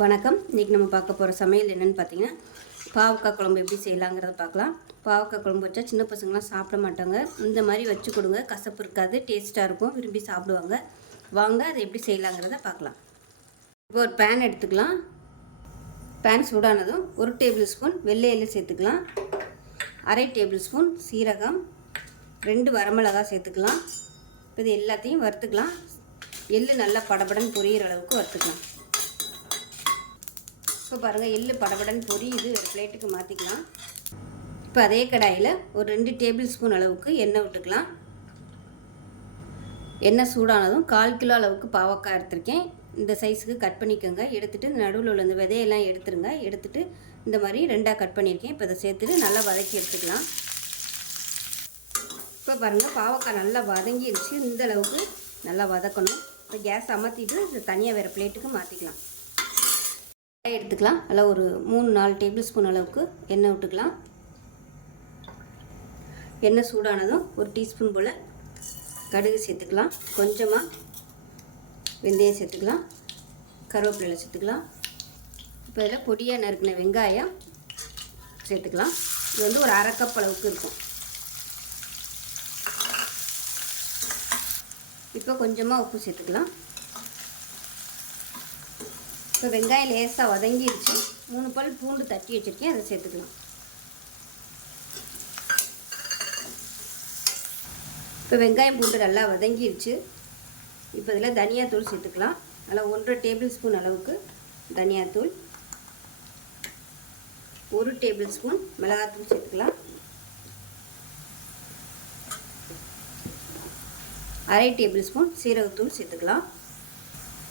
வணக்கம். இன்றைக்கி நம்ம பார்க்க போகிற சமையல் என்னென்னு பார்த்தீங்கன்னா, பாவக்காய் குழம்பு எப்படி செய்யலாங்கிறத பார்க்கலாம். பாவக்காய் குழம்பு வச்சா சின்ன பசங்களாம் சாப்பிட மாட்டாங்க. இந்த மாதிரி வச்சு கொடுங்க, கசப்பு இருக்காது, டேஸ்ட்டாக இருக்கும், விரும்பி சாப்பிடுவாங்க. வாங்க அதை எப்படி செய்யலாங்கிறத பார்க்கலாம். இப்போ ஒரு பேன் எடுத்துக்கலாம். பேன் சூடானதும் 1 டேபிள் ஸ்பூன் வெள்ளை எள்ளு சேர்த்துக்கலாம். 1/2 டேபிள் ஸ்பூன் சீரகம், 2 வரமிளகாய் சேர்த்துக்கலாம். இப்போ இது எல்லாத்தையும் வறுத்துக்கலாம். எள்ளு நல்லா படபடன்னு பொரியிற அளவுக்கு வறுத்துக்கலாம். இப்போ பாருங்கள், எள்ளு படபடன்னு பொரியுது. ஒரு பிளேட்டுக்கு மாற்றிக்கலாம். இப்போ அதே கடாயில் ஒரு 2 டேபிள் ஸ்பூன் அளவுக்கு எண்ணெய் விட்டுக்கலாம். எண்ணெய் சூடானதும் 1/4 கிலோ அளவுக்கு பாவக்காய் எடுத்திருக்கேன். இந்த சைஸுக்கு கட் பண்ணிக்கோங்க. எடுத்துகிட்டு நடுவில் உள்ள இந்த விதையெல்லாம் எடுத்துருங்க. எடுத்துகிட்டு இந்த மாதிரி 2ஆக கட் பண்ணியிருக்கேன். இப்போ இதை சேர்த்துட்டு நல்லா வதக்கி எடுத்துக்கலாம். இப்போ பாருங்கள், பாவக்காய் நல்லா வதங்கிடுச்சு. இந்த அளவுக்கு நல்லா வதக்கணும். இப்போ கேஸ் அமர்த்திட்டு இதை தனியாக வேறு பிளேட்டுக்கு மாற்றிக்கலாம். எடுத்துக்கலாம். அதில் ஒரு 3-4 டேபிள் ஸ்பூன் அளவுக்கு எண்ணெய் விட்டுக்கலாம். எண்ணெய் சூடானதும் 1 டீஸ்பூன் போல் கடுகு சேர்த்துக்கலாம். கொஞ்சமாக வெந்தயம் சேர்த்துக்கலாம். கருவேப்பிலை சேர்த்துக்கலாம். இப்போ இதில் பொடியாக நறுக்கின வெங்காயம் சேர்த்துக்கலாம். இது வந்து ஒரு 1/2 கப் அளவுக்கு இருக்கும். இப்போ கொஞ்சமாக உப்பு சேர்த்துக்கலாம். இப்போ வெங்காயம் லேசாக வதங்கிடுச்சு. 3 பல் பூண்டு தட்டி வச்சுருக்கேன், அதை சேர்த்துக்கலாம். இப்போ வெங்காயம் பூண்டு நல்லா வதங்கிடுச்சு. இப்போ இதில் தனியாத்தூள் சேர்த்துக்கலாம். அதில் 1/2 டேபிள் ஸ்பூன் அளவுக்கு தனியாத்தூள், 1 டேபிள் ஸ்பூன் மிளகாத்தூள் சேர்த்துக்கலாம். 1/2 டேபிள் ஸ்பூன் சீரகத்தூள் சேர்த்துக்கலாம்.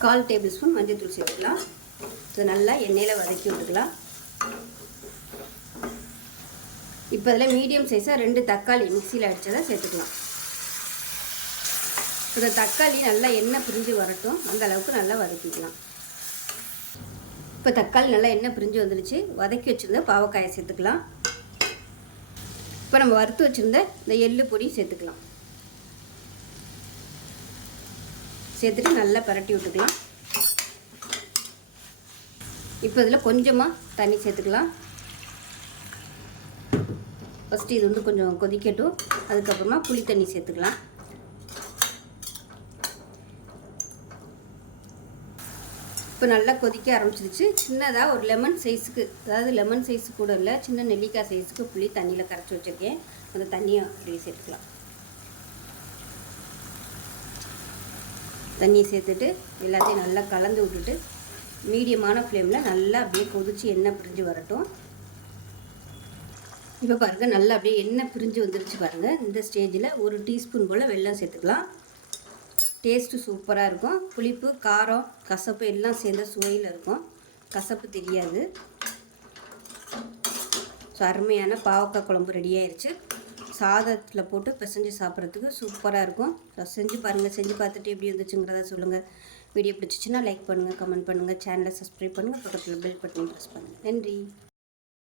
1/4 டேபிள் ஸ்பூன் மஞ்சள் தூள் சேர்த்துக்கலாம். இது நல்லா எண்ணெயில் வதக்கி விட்டுக்கலாம். இப்போ இதில் மீடியம் சைஸாக 2 தக்காளி மிக்சியில் அடித்ததை சேர்த்துக்கலாம். இந்த தக்காளி நல்லா எண்ணெய் பிரிஞ்சு வரட்டும், அந்த அளவுக்கு நல்லா வதக்கிக்கலாம். இப்போ தக்காளி நல்லா எண்ணெய் பிரிஞ்சு வந்துடுச்சு. வதக்கி வச்சுருந்த பாவக்காயை சேர்த்துக்கலாம். இப்போ நம்ம வறுத்து வச்சுருந்த இந்த எள்ளு பொடி சேர்த்துக்கலாம். சேர்த்துட்டு நல்லா பரட்டி விட்டுக்கலாம். இப்போ இதில் கொஞ்சமாக தண்ணி சேர்த்துக்கலாம். ஃபஸ்ட்டு இது வந்து கொஞ்சம் கொதிக்கட்டும். அதுக்கப்புறமா புளி தண்ணி சேர்த்துக்கலாம். இப்போ நல்லா கொதிக்க ஆரம்பிச்சிருச்சு. சின்னதாக ஒரு லெமன் சைஸுக்கு, அதாவது லெமன் சைஸு கூட இல்லை, சின்ன நெல்லிக்காய் சைஸுக்கு புளி தண்ணியில் கரைச்சி வச்சுருக்கேன். அந்த தண்ணியை அப்படியே சேர்த்துக்கலாம். தண்ணியை சேர்த்துட்டு எல்லாத்தையும் நல்லா கலந்து விட்டுட்டு மீடியமான ஃப்ளேமில் நல்லா அப்படியே கொதித்து எண்ணெய் பிரிஞ்சு வரட்டும். இப்போ பாருங்கள், நல்லா அப்படியே எண்ணெய் பிரிஞ்சு வந்துருச்சு பாருங்கள். இந்த ஸ்டேஜில் 1 டீஸ்பூன் போல் வெல்லம் சேர்த்துக்கலாம். டேஸ்ட்டு சூப்பராக இருக்கும். புளிப்பு, காரம், கசப்பு எல்லாம் சேர்ந்த சுவையில் இருக்கும். கசப்பு தெரியாது. ஸோ அருமையான பாவக்காய் குழம்பு ரெடி ஆயிடுச்சு. சாதத்தில் போட்டு பிசைஞ்சு சாப்பிட்றதுக்கு சூப்பராக இருக்கும். செஞ்சு பாருங்கள். செஞ்சு பார்த்துட்டு எப்படி இருந்துச்சுங்கிறத சொல்லுங்கள். வீடியோ பிடிச்சிச்சின்னா லைக் பண்ணுங்கள், கமெண்ட் பண்ணுங்கள், சேனலை சப்ஸ்கிரைப் பண்ணுங்கள், பக்கத்தில் பெல் பட்டனை ப்ரெஸ் பண்ணுங்கள். நன்றி.